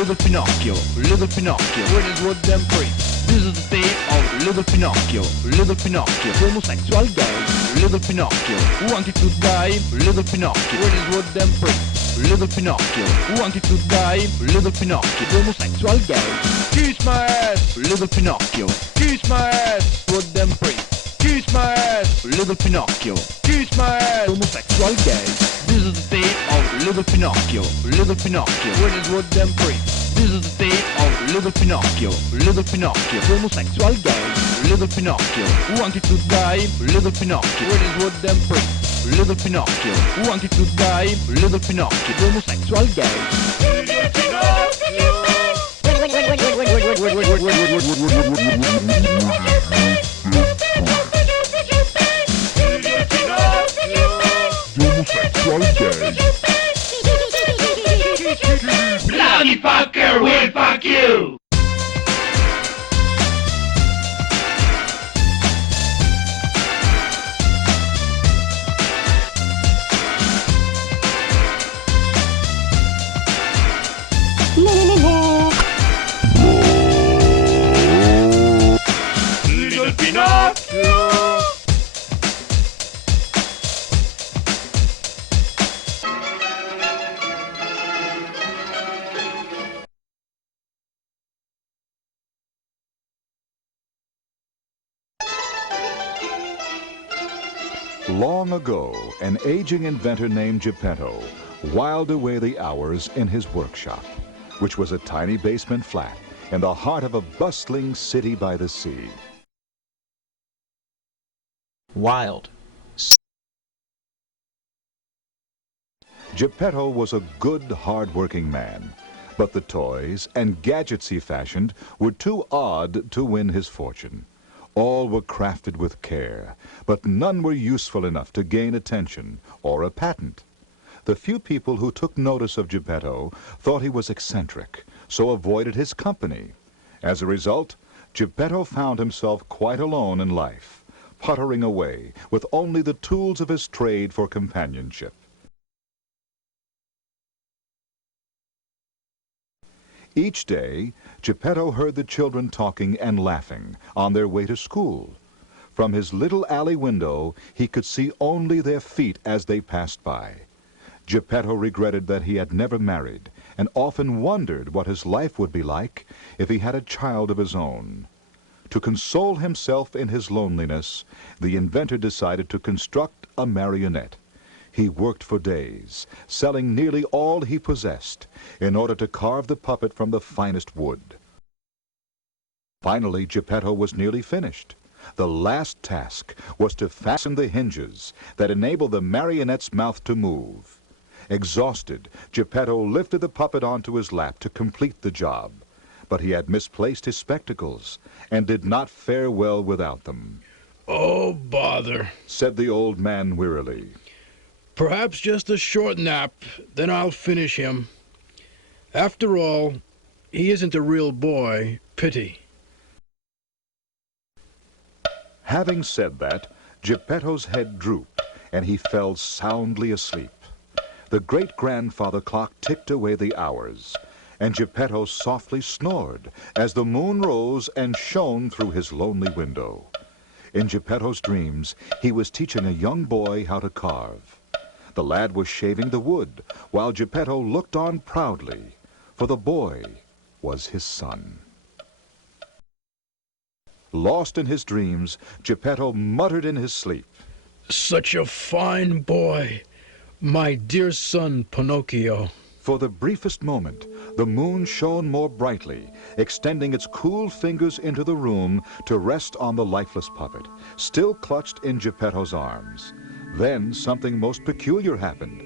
little Pinocchio, with his wooden priest. This is the fate of little Pinocchio, homosexual gay. Little Pinocchio, who wanted to die, little Pinocchio, with his wooden priest. Little Pinocchio, who wanted to die, little Pinocchio, homosexual gay. Kiss my ass, little Pinocchio, kiss my ass, wooden priest. Kiss my ass, little Pinocchio, kiss my ass, homosexual gay. This is the fate of little Pinocchio, with his wooden priest. This is the fate of little Pinocchio, homosexual gay. Little Pinocchio, who wanted to die, little Pinocchio, with his wooden priest. Little Pinocchio, who wanted to die, little Pinocchio, homosexual gay. Bloody fucker, we'll fuck you! Little Pinocchio! Long ago, an aging inventor named Geppetto whiled away the hours in his workshop, which was a tiny basement flat in the heart of a bustling city by the sea. Wild. Geppetto was a good, hard-working man, but the toys and gadgets he fashioned were too odd to win his fortune. All were crafted with care, but none were useful enough to gain attention or a patent. The few people who took notice of Geppetto thought he was eccentric, so avoided his company. As a result, Geppetto found himself quite alone in life, puttering away with only the tools of his trade for companionship. Each day, Geppetto heard the children talking and laughing on their way to school. From his little alley window, he could see only their feet as they passed by. Geppetto regretted that he had never married and often wondered what his life would be like if he had a child of his own. To console himself in his loneliness, the inventor decided to construct a marionette. He worked for days, selling nearly all he possessed in order to carve the puppet from the finest wood. Finally, Geppetto was nearly finished. The last task was to fasten the hinges that enabled the marionette's mouth to move. Exhausted, Geppetto lifted the puppet onto his lap to complete the job, but he had misplaced his spectacles and did not fare well without them. "Oh, bother," said the old man wearily. "Perhaps just a short nap, then I'll finish him. After all, he isn't a real boy. Pity." Having said that, Geppetto's head drooped, and he fell soundly asleep. The great-grandfather clock ticked away the hours, and Geppetto softly snored as the moon rose and shone through his lonely window. In Geppetto's dreams, he was teaching a young boy how to carve. The lad was shaving the wood, while Geppetto looked on proudly, for the boy was his son. Lost in his dreams, Geppetto muttered in his sleep, "Such a fine boy, my dear son Pinocchio." For the briefest moment, the moon shone more brightly, extending its cool fingers into the room to rest on the lifeless puppet, still clutched in Geppetto's arms. Then something most peculiar happened.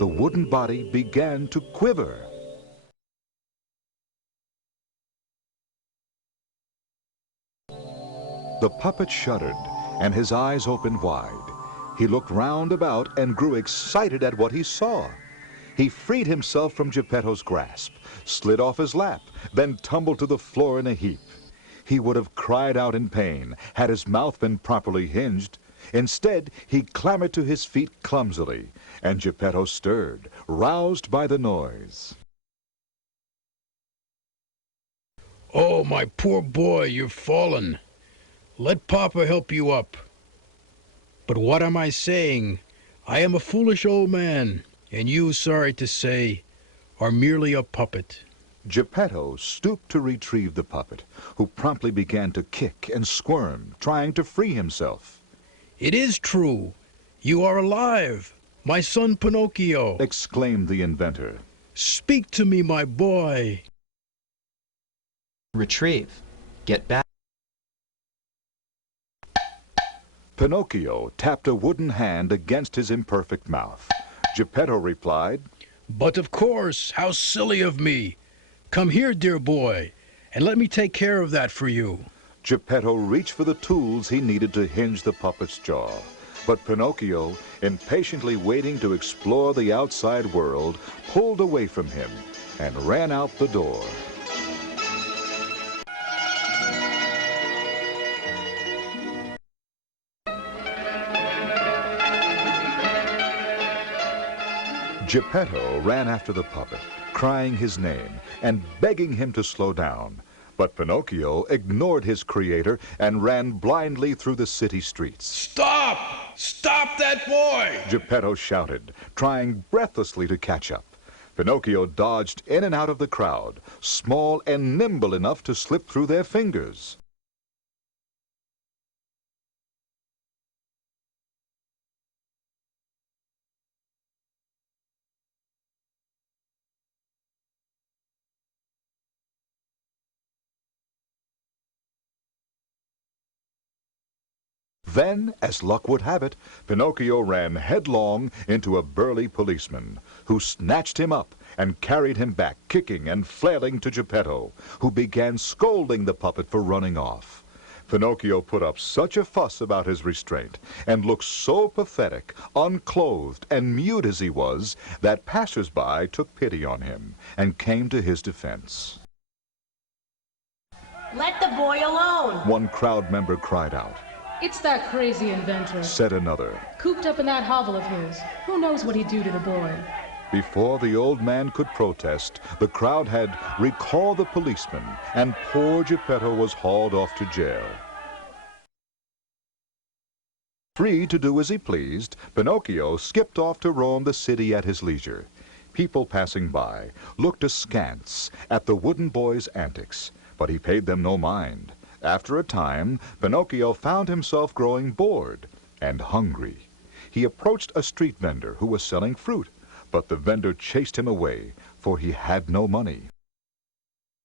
The wooden body began to quiver. The puppet shuddered, and his eyes opened wide. He looked round about and grew excited at what he saw. He freed himself from Geppetto's grasp, slid off his lap, then tumbled to the floor in a heap. He would have cried out in pain had his mouth been properly hinged. Instead, he clambered to his feet clumsily, and Geppetto stirred, roused by the noise. Oh, my poor boy, you've fallen. Let Papa help you up. But what am I saying? I am a foolish old man, and you, sorry to say, are merely a puppet. Geppetto stooped to retrieve the puppet, who promptly began to kick and squirm, trying to free himself. It is true. You are alive, my son Pinocchio. Exclaimed the inventor. Speak to me, my boy. Retrieve. Get back. Pinocchio tapped a wooden hand against his imperfect mouth. Geppetto replied, But of course, how silly of me. Come here, dear boy, and let me take care of that for you. Geppetto reached for the tools he needed to hinge the puppet's jaw. But Pinocchio, impatiently waiting to explore the outside world, pulled away from him and ran out the door. Geppetto ran after the puppet, crying his name and begging him to slow down. But Pinocchio ignored his creator and ran blindly through the city streets. Stop! Stop that boy! Geppetto shouted, trying breathlessly to catch up. Pinocchio dodged in and out of the crowd, small and nimble enough to slip through their fingers. Then, as luck would have it, Pinocchio ran headlong into a burly policeman, who snatched him up and carried him back, kicking and flailing to Geppetto, who began scolding the puppet for running off. Pinocchio put up such a fuss about his restraint, and looked so pathetic, unclothed, and mute as he was, that passers-by took pity on him and came to his defense. Let the boy alone! One crowd member cried out. It's that crazy inventor. Said another. Cooped up in that hovel of his. Who knows what he'd do to the boy? Before the old man could protest, the crowd had recalled the policeman, and poor Geppetto was hauled off to jail. Free to do as he pleased, Pinocchio skipped off to roam the city at his leisure. People passing by looked askance at the wooden boy's antics, but he paid them no mind. After a time, Pinocchio found himself growing bored and hungry. He approached a street vendor who was selling fruit, but the vendor chased him away, for he had no money.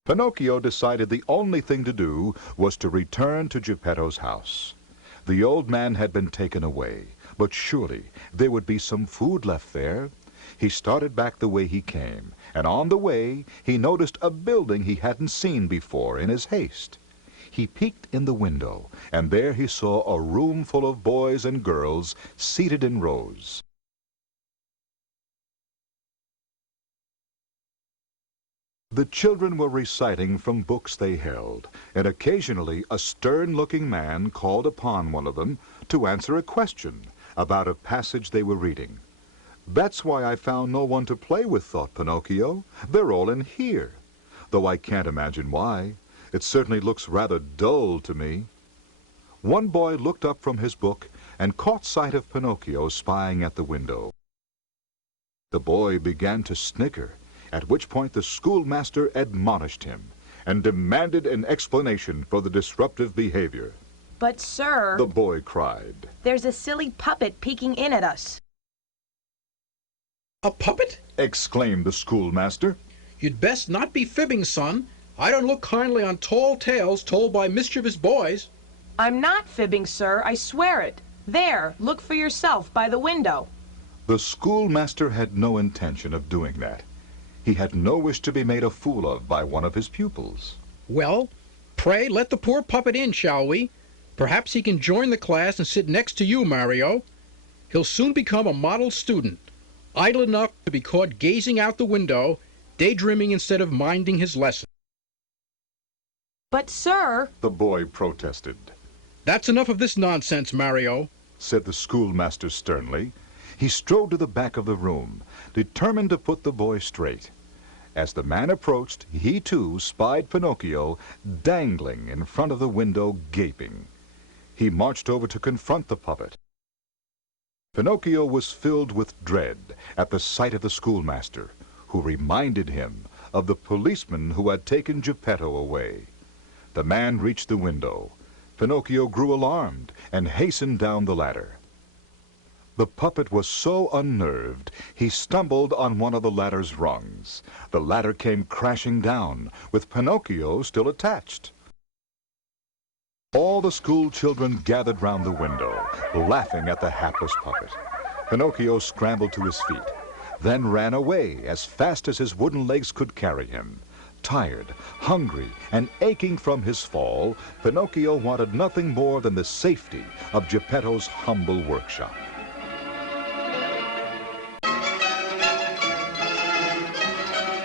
Pinocchio decided the only thing to do was to return to Geppetto's house. The old man had been taken away, but surely there would be some food left there. He started back the way he came, and on the way he noticed a building he hadn't seen before in his haste. He peeked in the window, and there he saw a room full of boys and girls seated in rows. The children were reciting from books they held, and occasionally a stern-looking man called upon one of them to answer a question about a passage they were reading. That's why I found no one to play with, thought Pinocchio. They're all in here, though I can't imagine why. It certainly looks rather dull to me. One boy looked up from his book and caught sight of Pinocchio spying at the window. The boy began to snicker, at which point the schoolmaster admonished him and demanded an explanation for the disruptive behavior. But, sir, The boy cried. there's a silly puppet peeking in at us. A puppet? Exclaimed the schoolmaster. You'd best not be fibbing, son. I don't look kindly on tall tales told by mischievous boys. I'm not fibbing, sir, I swear it. There, look for yourself by the window. The schoolmaster had no intention of doing that. He had no wish to be made a fool of by one of his pupils. Well, pray let the poor puppet in, shall we? Perhaps he can join the class and sit next to you, Mario. He'll soon become a model student, idle enough to be caught gazing out the window, daydreaming instead of minding his lesson. But, sir, The boy protested. That's enough of this nonsense, Mario. Said the schoolmaster sternly. He strode to the back of the room, determined to put the boy straight. As the man approached, he too spied Pinocchio dangling in front of the window, gaping. He marched over to confront the puppet. Pinocchio was filled with dread at the sight of the schoolmaster, who reminded him of the policeman who had taken Geppetto away. The man reached the window. Pinocchio grew alarmed and hastened down the ladder. The puppet was so unnerved, he stumbled on one of the ladder's rungs. The ladder came crashing down, with Pinocchio still attached. All the school children gathered round the window, laughing at the hapless puppet. Pinocchio scrambled to his feet, then ran away as fast as his wooden legs could carry him. Tired, hungry, and aching from his fall, Pinocchio wanted nothing more than the safety of Geppetto's humble workshop.